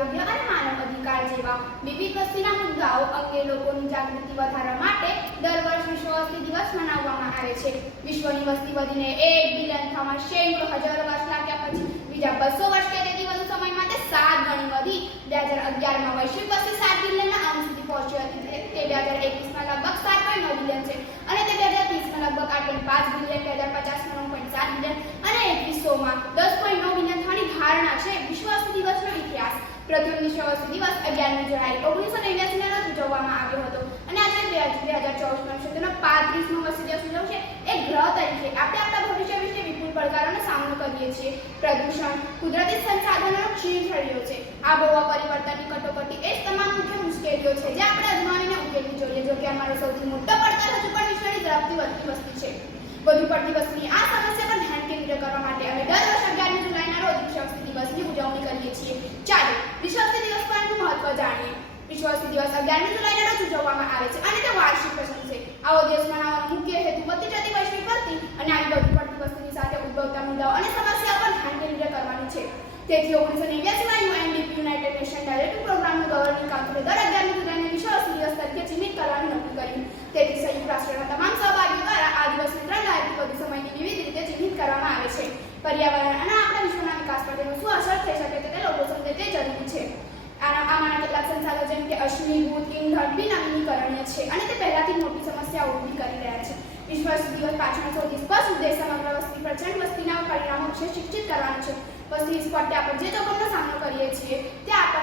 આરોગ્ય અને માનવ અધિકાર જેવા વિવિધ વસ્તીના મુદ્દાઓ અંગે લોકોની જાગૃતિ વધારવા માટે દર વર્ષ વિશ્વ વસ્તી દિવસ મનાવવામાં આવે છે. વિશ્વની વસ્તી વધીને 1 બિલિયન થવામાં શેકડો હજારો વર્ષ લાગ્યા પછી બીજા 200 વર્ષ કે તેથી વધુ સમય માટે 7 ગણી વધી 2011માં વૈશ્વિક વસ્તી 7 બિલિયનના અંક સુધી પહોંચી હતી. તે 2021માં લગભગ 7.9 બિલિયન છે અને તે 2030માં લગભગ 8.5 બિલિયન, 2050માં 9.7 બિલિયન અને 2100માં 10.9 બિલિયન થવાની ધારણા છે. વિશ્વ વસ્તી દિવસનો ઇતિહાસ. પ્રથમ વિશ્વ વસ્તી દિવસ 11મી જુલાઈ 1989ના રોજ ઉજવવામાં આવ્યો હતો અને આજે 2024 તેનો 35મો વસ્તી દિવસ ઉજવશે. એક ગ્રહ તરીકે આપણે આપણા ભવિષ્ય વિશે વિપુલ પડકારોનો સામનો કરીએ છીએ. પ્રદૂષણ, કુદરતી સંસાધનોનો ક્ષીણ થઈ રહ્યો છે. આબોહવા પરિવર્તનની કટોકટી એ તમામ મુખ્ય મુશ્કેલીઓ છે જે આપણે અજમાવીને ઉકેલવી જોઈએ. જો કે અમારો સૌથી મોટો પડકાર હજુ પણ વિશ્વની ઝડપથી વધતી વસ્તી છે. વધુ પડતી વસ્તીની આ સમસ્યા પર ધ્યાન કેન્દ્રિત કરવા માટે અમે દર વર્ષે 11મી જુલાઈના રોજ વિશ્વ વસ્તી દિવસની ઉજવણી કરીએ છીએ. ચાલો વિશ્વ વસ્તી દિવસ પરનું મહત્વ જાણીએ. વિશ્વ વસ્તી દિવસ 11મી જુલાઈના રોજ ઉજવવામાં આવે છે અને તે વાર્ષિક પ્રસંગ છે. આવો દિવસ મનાવવાનો મુખ્ય હેતુ વધતી જતી વૈશ્વિક વસ્તી અને આવી વધુ પડતી વસ્તીની સાથે ઉદ્ભવતા મુદ્દાઓ અને સમસ્યાઓ પર ધ્યાન કેન્દ્રિત કરવાનું છે. તેથી 1989માં યુએનડીપી યુનાઇટેડ નેશન ડાયરેક્ટિવ પ્રોગ્રામનું ગવર્નિંગ કાઉન્સિલે દર 11મી જુલાઈને વિશ્વ વસ્તી દિવસ તરીકે ચિહ્નિત કરવાનું નક્કી કર્યું. તેથી સંયુક્ત રાષ્ટ્રના તમામ સહભાગીઓ દ્વારા આ દિવસને 3 દાયકાથી વધુ સમયની વિવિધ રીતે ચિહ્નિત કરવામાં આવે છે. પર્યાવરણ અને આપણા વિશ્વના વિકાસ પર તેનું શું અસર થઈ શકે તે લોકો સમજે તે જરૂરી છે. આમાંના કેટલાક સંસાધનો જેમ કે અશ્મિભૂત ઇંધણ બિનનવીનીકરણીય છે અને તે પહેલાથી મોટી સમસ્યાઓ ઊભી કરી રહ્યા છે. વિશ્વ વસ્તી દિવસ પાછળનો સૌથી સ્પષ્ટ ઉદ્દેશ સમગ્ર વસ્તી પ્રચંડ વસ્તીના પરિણામો વિશે શિક્ષિત કરવાનો છે. વસ્તી વિસ્ફોટથી આપણે જે જોખમનો સામનો કરીએ છીએ તે આપણા